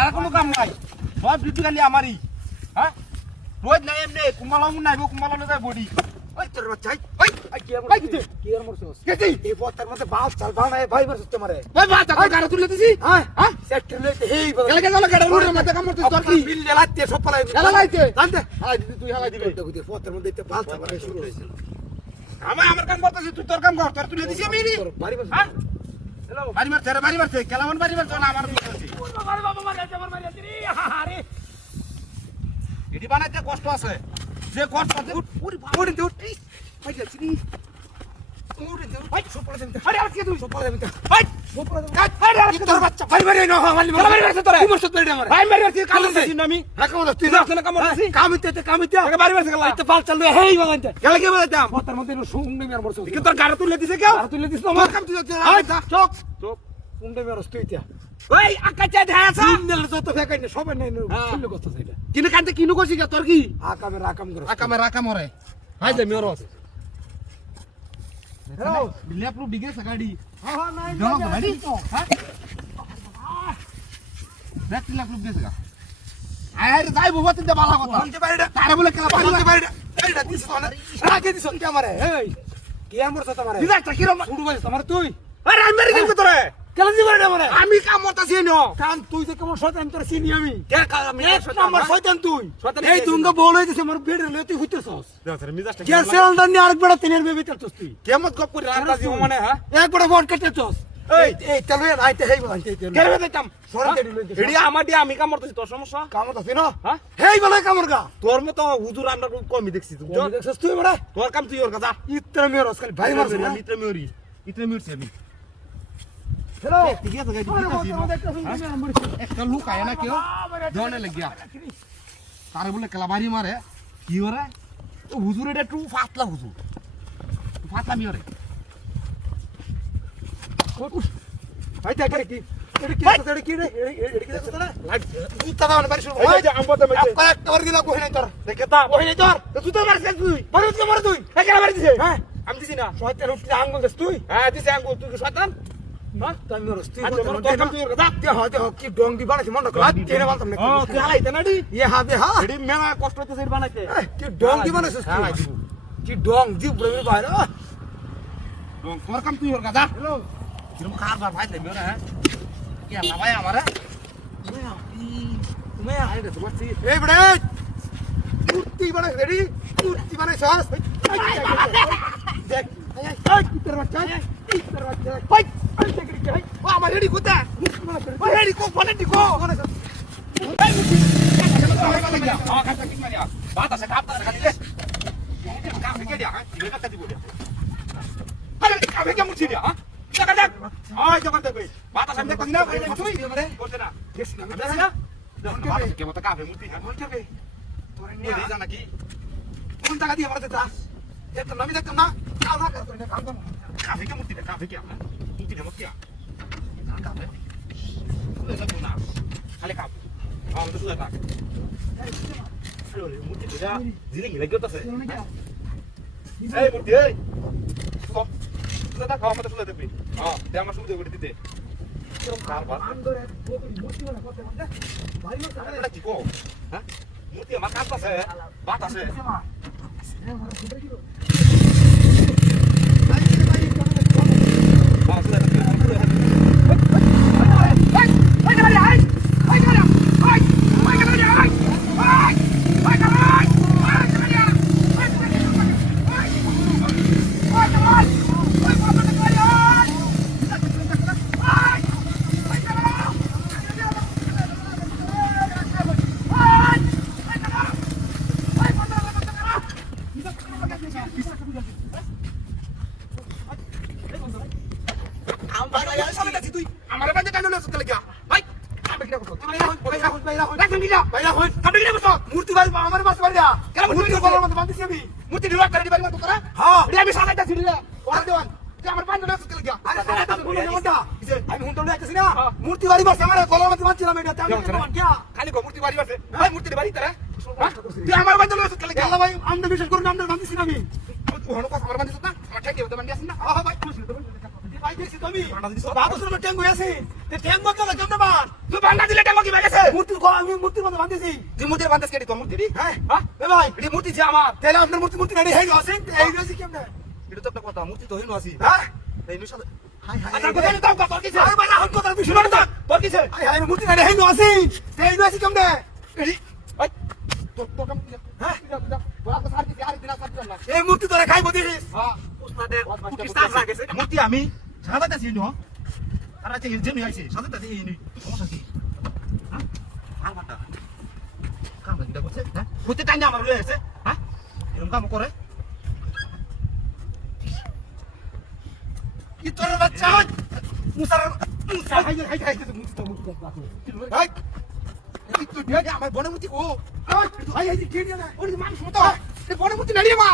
আর কোনো কাম নাই সব ডিউটি খালি আমারই হ্যাঁ রোজ নাই এমনি কুমালাম নাইবো কুমালানো যায় বডি ওই তোর বাচ্চা ওই কি আর মরছস কেতি এই পথের মধ্যে বাস চাল বানায় ভাই মারছস তোমারে ভাই বাস চাল গাড়ি তুলে দিছি হ্যাঁ হ্যাঁ সেক্টর লইতে হেই গেলে গাড়ি রোডের মধ্যে কাম করছিস তোর কি বিল জ্বালাতে সব পালাই জ্বালাইতে জানতে হালাই দিদি তুই হালাই দিবি দেখো পথের মধ্যে একটা বাস চাল শুরু হইছে আমার কাম করতেছিস তুই তোর কাম কর তোর তুলে দিছি আমি বাড়ি মারছ হ্যাঁ হ্যালো বাড়ি মারছে কেলামন বাড়ি মারছ না আমার বলছি বাড়ি বাবা মারছে আমার মারছে রে আরে এডি বানাইতে কষ্ট আছে যে কষ্ট আছে ওরে দে উঠি ভাই যাচ্ছি নি ওরে দে ভাই সোপড়া দেন আরে আর কি তুই সোপড়া দেন ভাই সোপড়া দেন আরে আর তোর বাচ্চা ভাই মারি না মারি মারছে তোরে তুই মারছ তোরে আমার ভাই মারি মারছি কাম করছিস না আমি হ্যাঁ কাম করছিস তুই না কাম করছিস কামিতে আগে বাড়ি মারছে গেল তো পাল চালু হেই বাগানতে গেল কি বলতাম পথের মধ্যে শুংডে মের মরছ কি তোর গাড়ি তুলে দিছে কেউ গাড়ি তুলে দিছ না আমার কাম তুই চুপ শুংডে মের রস্তুইতা ওই আকাচা ধায়াছা নিল যত ফেকাই না সবে নাই শুনলে কষ্ট সেটা কিনে কানতে কিনু কইছি তোর কি আকামের আকাম হরে হাই দে মেরো হ্যালো বিলে প্রো বিগে গাড়ি হ্যাঁ নাই গাড়ি হ্যাঁ দেখ তিলা প্রো বিগে গা আরে যাই বাবা তিনটা বালা কথা বলতে বাইরে তারে বলে কেলা বলতে বাইরে এইটা দিছ না আগে দিছ কি আমারে এই কি আমর সাথে আমারে দিদা কি রম শুরু হইছ তোমার তুই আরে আমি মেরে গেল তোরে কেলা দিবা রে আমারে আমি কাম করতেছি ন কাম তুই যে কেমন শয়তান তোর চিনি আমি কে আমি শয়তান আমার শয়তান তুই এই তুইঙ্গা বল হইছে আমার বেড়ে লইতে হইতেছস দেখ মিজাজটা কে সেলদার নি আরেক বড় তিনের বেবি তেলছস তুই কেমন গপ করে রান্দাজি মানে হ্যাঁ এক বড় বট কেটেছস এই চল রে আইতে হেই বল আইতে কেরে দিতাম সরতে লইতে এডি আমার দি আমি কাম করতেছি তোর সমস্যা কাম করতেছি না হ্যাঁ হেই বলে কামর গা তোর মত হুজুর আমরা কমই দেখছি তুই দেখছস তুই বড় তোর কাম তুই ওর কথা ইত্রা মেরস খালি ভাই মারছ না ইত্রা মেরছি আমি হ্যালো ঠিক আছে গাইছি একটা লোক আয় না কেউ দনে লাগিয়া তারে বলে কেলাবাড়ি মারে কি ওরে ও হুজুর এটা একটু ফাতলা হুজুর ফাতলা মি ওরে ভাই দেখ কি এটা কি রে এটা কি দেখছ না লাইট জুতা দাও না বাড়ি শুরু ভাই যা আমবো তুমি একটা বার দিলা কই নাই তোর দেখে তা কই নাই তোর জুতা মারছিস তুই মার তুই একা মারি দিছে হ্যাঁ আমি দিছি না শয়তান উঠতে আঙ্গুল দিস তুই হ্যাঁ দিছে আঙ্গুল তুই শয়তান হ্যাঁ তাই মেরস তুই তোর কাম তুই কথা দে কি ডং দি বানাইছিস মন রাখ তেরে বলতাম না তুই হালাইতে না ডি ইয়ে হবে হ্যাঁ এডি মেলা কষ্ট হইতেছে এডি বানাইতে কি ডং দি বানাইছিস তুই কি ডং দি পুরো বাইরে ডং তোর কাম তুই ওর কথা হ্যালো কিরম কারবার ভাই দেবে না হ্যাঁ কি আলা ভাই আমারে তুমি আইরে তো বসি এই বড় কুর্তি বানাই রেডি কুর্তি বানাই সস দেখ এই কি তোর বাচ্চা ভাই আমি দেখি ভাই ও আমার রেডি কোথা ও রেডি কো বলে দি কো বাত আছে কাপ আছে খালি কাপ কে দিয়া হ্যাঁ এটা কাটি বলে আরে কাপ কে মুছি দিয়া হ্যাঁ জায়গা দেখ ওই জায়গা দেখ বাত আছে দেখ না তুই করতে না দেখছ না দেখছ না কে মত কাপে মুতি হ্যাঁ বলতে বে তোর নিয়ে রে জানা কি কোন জায়গা দিয়ে আমারে দাস দেখতাম না আমি দেখতাম না কাল না কর না কাম কর কাপে কে মুতি দে কাপে কে মুতি দে মুতি কাপে তুই সব না খালি কাপ আমি তো তুই থাক আরে মুতি দে জিরে গিলা গতাছে এই মুতি এই সব তুই দা খাওয়া মত তুই দেবি হ্যাঁ দে আমার সুবিধা করে দিতে কারবার আন্দরে মুতি না করতে মানে ভাই না তাহলে কি কো হ্যাঁ মুতি আমার কাপ আছে বাত আছে মূর্তি বাড়ি আমার বাস বাড়ি কেন মূর্তি বলার মত বাঁধিছি আমি মূর্তি ডিলার করে দিবাই মত তোরা হ্যাঁ আমি সাজাইতা ছিলা ওরা দেওয়ান যে আমার পাঁচ না সুতলে গিয়া আরে সাজাইতা কোন মতটা আমি হুন তো লাইতাছি না মূর্তি বাড়ি বাস আমার বলার মত বাঁধিছিলাম এটা আমি কেমন কিয়া খালি গো মূর্তি বাড়ি বাসে ভাই মূর্তি বাড়ি তারা তুই আমার বাড়ি চলে সুতলে গিয়া ভাই আমরা বিশ্বাস করুন আমরা বাঁধিছি না আমি ওহনো কথা আমার বাঁধিছ না আমার ঠেকে হতে বাঁধি আছিস না হ্যাঁ ভাই ভাই দেখছি তুমি বাবা শুনে ট্যাঙ্গো আছে তে ট্যাঙ্গো কেন কেমনে বান তুই বান্না দিলে ট্যাঙ্গো কি বেগেছে মূর্তি গো আমি মূর্তির মধ্যে বাঁধেছি তুই মূর্তির বাঁধেছ কেডি তোর মূর্তি দি হ্যাঁ হ্যাঁ এ ভাই এডি মূর্তি যে আমার তাহলে আপনার মূর্তি নাড়ি হেই আছে এই রয়েছে কেমনে এটা তো আপনার কথা মূর্তি তো হেই আছে হ্যাঁ এই নুসা হাই হাই আচ্ছা কথা নিতাম কথা কিছে আরে ভাই এখন কথা তুমি শুনো না তোর কিছে হাই হাই মূর্তি নাড়ি হেই আছে এই রয়েছে কেমনে এডি ভাই তোর কাম কি হ্যাঁ বড় কথা আর কি আর দিনা সাথে না এই মূর্তি তোরা খাইবো দিস হ্যাঁ উস্তাদে পাকিস্তান লাগেছে মূর্তি আমি সাদাতে ছিল আর আছে ইনজেন হইছে সাদাতে এই নি সমস্যা কি হ্যাঁ আর বাটা কাম লাগি করছে হ্যাঁ মূর্তি টাইনা আমার লয়ে আছে হ্যাঁ এরকম কাম করে কি তোর বাচ্চা মুসা হাই হাই হাই মূর্তি হাই এই তো দিয়া আমার বড় মূর্তি ও হাই হাই কি দিয়া না ওই মানুষ মতো এই বড় মূর্তি নাড়িয়ে মা